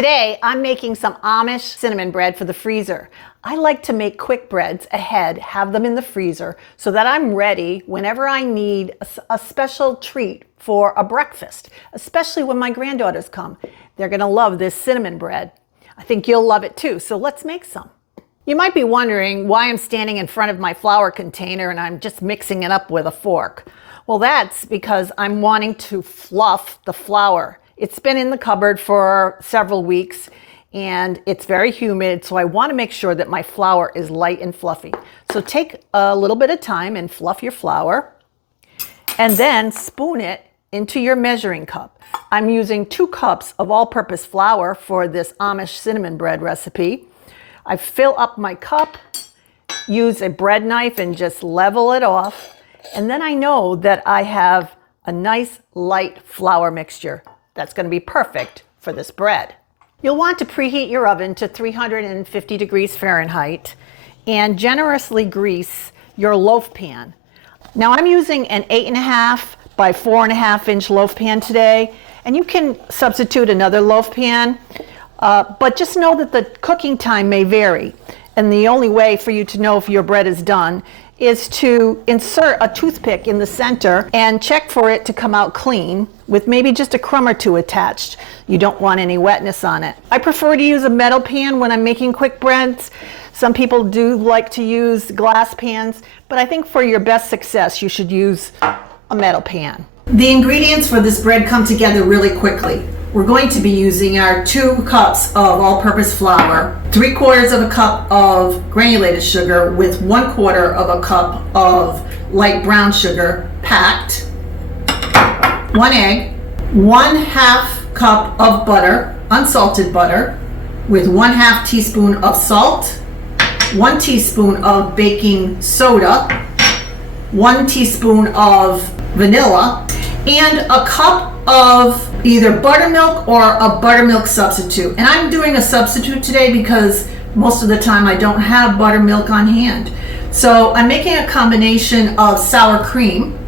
Today, I'm making some Amish cinnamon bread for the freezer. I like to make quick breads ahead, have them in the freezer, so that I'm ready whenever I need a special treat for a breakfast, especially when my granddaughters come. They're gonna love this cinnamon bread. I think you'll love it too, so let's make some. You might be wondering why I'm standing in front of my flour container and I'm just mixing it up with a fork. Well, that's because I'm wanting to fluff the flour. It's been in the cupboard for several weeks and it's very humid, so I want to make sure that my flour is light and fluffy. So take a little bit of time and fluff your flour and then spoon it into your measuring cup. I'm using 2 cups of all-purpose flour for this Amish cinnamon bread recipe. I fill up my cup, use a bread knife and just level it off, and then I know that I have a nice light flour mixture that's going to be perfect for this bread. You'll want to preheat your oven to 350 degrees Fahrenheit and generously grease your loaf pan. Now I'm using an 8.5 by 4.5 inch loaf pan today, and you can substitute another loaf pan, but just know that the cooking time may vary. And the only way for you to know if your bread is done is to insert a toothpick in the center and check for it to come out clean with maybe just a crumb or 2 attached. You don't want any wetness on it. I prefer to use a metal pan when I'm making quick breads. Some people do like to use glass pans, but I think for your best success, you should use a metal pan. The ingredients for this bread come together really quickly. We're going to be using our 2 cups of all-purpose flour, 3/4 of a cup of granulated sugar with 1/4 of a cup of light brown sugar packed, 1 egg, 1/2 cup of butter, unsalted butter, with 1/2 teaspoon of salt, 1 teaspoon of baking soda, 1 teaspoon of vanilla, and a cup of either buttermilk or a buttermilk substitute. And I'm doing a substitute today because most of the time I don't have buttermilk on hand. So I'm making a combination of sour cream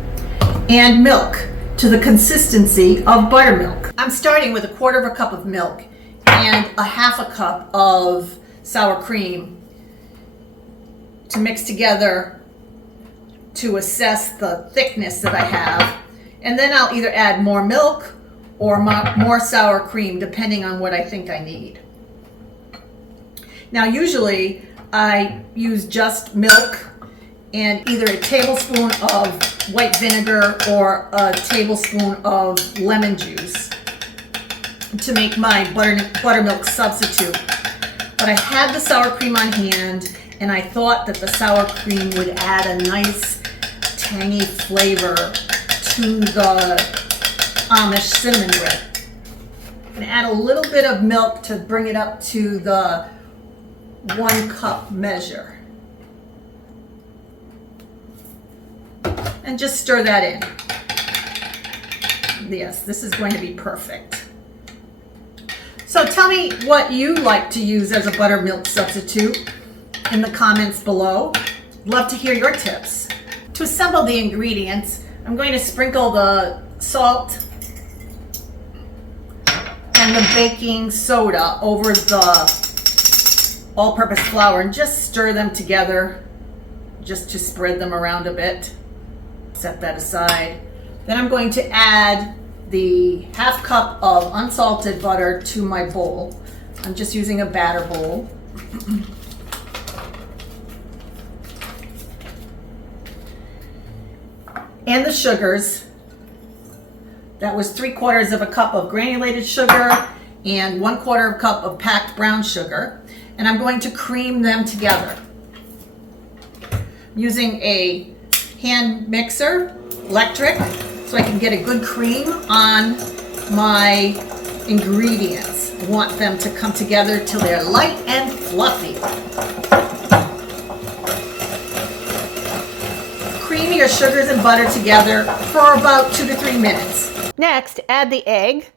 and milk to the consistency of buttermilk. I'm starting with 1/4 cup of milk and 1/2 cup of sour cream to mix together to assess the thickness that I have. And then I'll either add more milk or more sour cream, depending on what I think I need. Now, usually I use just milk and either a tablespoon of white vinegar or a tablespoon of lemon juice to make my buttermilk substitute. But I had the sour cream on hand, and I thought that the sour cream would add a nice tangy flavor to the Amish cinnamon bread. I'm going to add a little bit of milk to bring it up to the 1 cup measure. And just stir that in. Yes, this is going to be perfect. So tell me what you like to use as a buttermilk substitute in the comments below. Love to hear your tips. To assemble the ingredients, I'm going to sprinkle the salt and the baking soda over the all-purpose flour and just stir them together just to spread them around a bit. Set that aside. Then I'm going to add the 1/2 cup of unsalted butter to my bowl. I'm just using a batter bowl. And the sugars. That was 3/4 of a cup of granulated sugar and 1/4 cup of packed brown sugar. And I'm going to cream them together. Using a hand mixer, electric, so I can get a good cream on my ingredients. I want them to come together till they're light and fluffy. Cream your sugars and butter together for about 2 to 3 minutes. Next, add the egg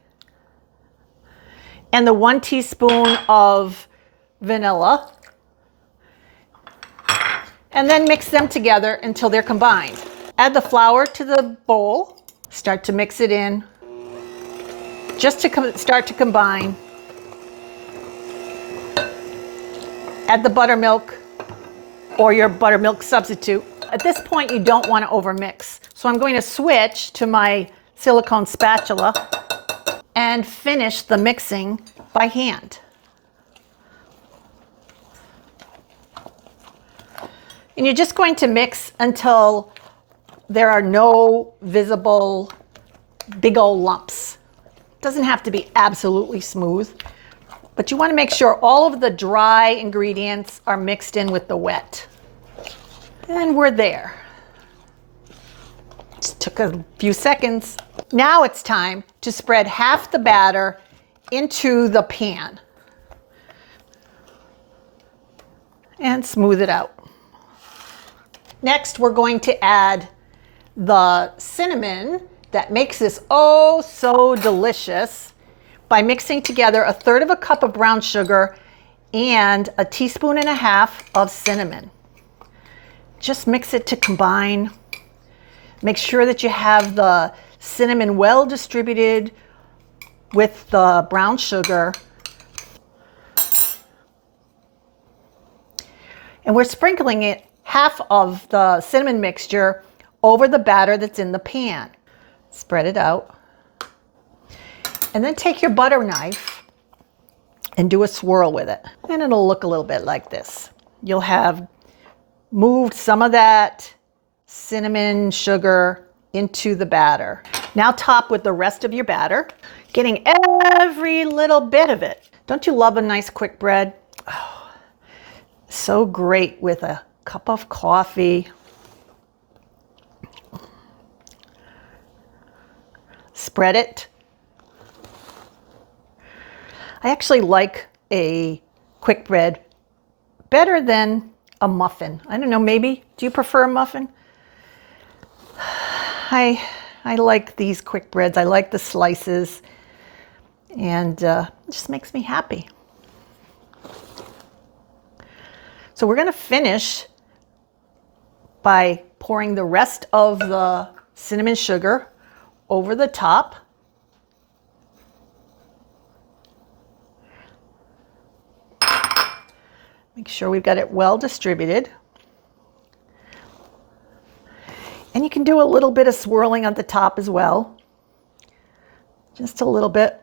and the 1 teaspoon of vanilla, and then mix them together until they're combined. Add the flour to the bowl, start to mix it in, just to start to combine, Add the buttermilk or your buttermilk substitute. At this point, you don't want to overmix. So I'm going to switch to my silicone spatula and finish the mixing by hand. And you're just going to mix until there are no visible big old lumps. It doesn't have to be absolutely smooth, but you want to make sure all of the dry ingredients are mixed in with the wet. And we're there. Just took a few seconds. Now it's time to spread half the batter into the pan and smooth it out. Next, we're going to add the cinnamon that makes this oh so delicious by mixing together 1/3 cup of brown sugar and 1.5 teaspoons of cinnamon. Just mix it to combine. Make sure that you have the cinnamon well distributed with the brown sugar. And we're sprinkling it, half of the cinnamon mixture, over the batter that's in the pan. Spread it out. And then take your butter knife and do a swirl with it. And it'll look a little bit like this. You'll have moved some of that cinnamon sugar into the batter. Now top with the rest of your batter, getting every little bit of it. Don't you love a nice quick bread? Oh, so great with a cup of coffee. Spread it. I actually like a quick bread better than a muffin. I don't know, maybe. Do you prefer a muffin? I like these quick breads. I like the slices, and it just makes me happy. So we're going to finish by pouring the rest of the cinnamon sugar over the top. Make sure we've got it well distributed. And you can do a little bit of swirling at the top as well. Just a little bit.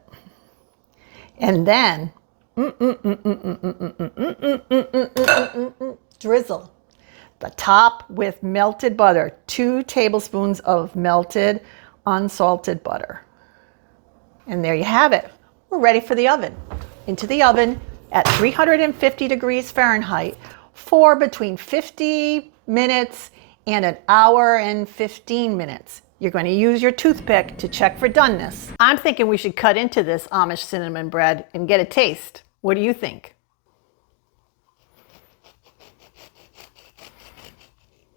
And then drizzle the top with melted butter. 2 tablespoons of melted, unsalted butter. And there you have it. We're ready for the oven. Into the oven at 350 degrees Fahrenheit for between 50 minutes and 1 hour and 15 minutes. You're going to use your toothpick to check for doneness. I'm thinking we should cut into this Amish cinnamon bread and get a taste. What do you think?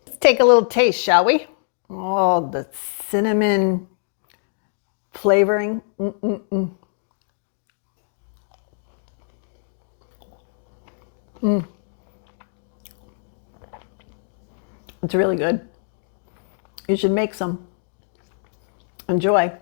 Let's take a little taste, shall we? Oh, the cinnamon flavoring. It's really good. You should make some. Enjoy.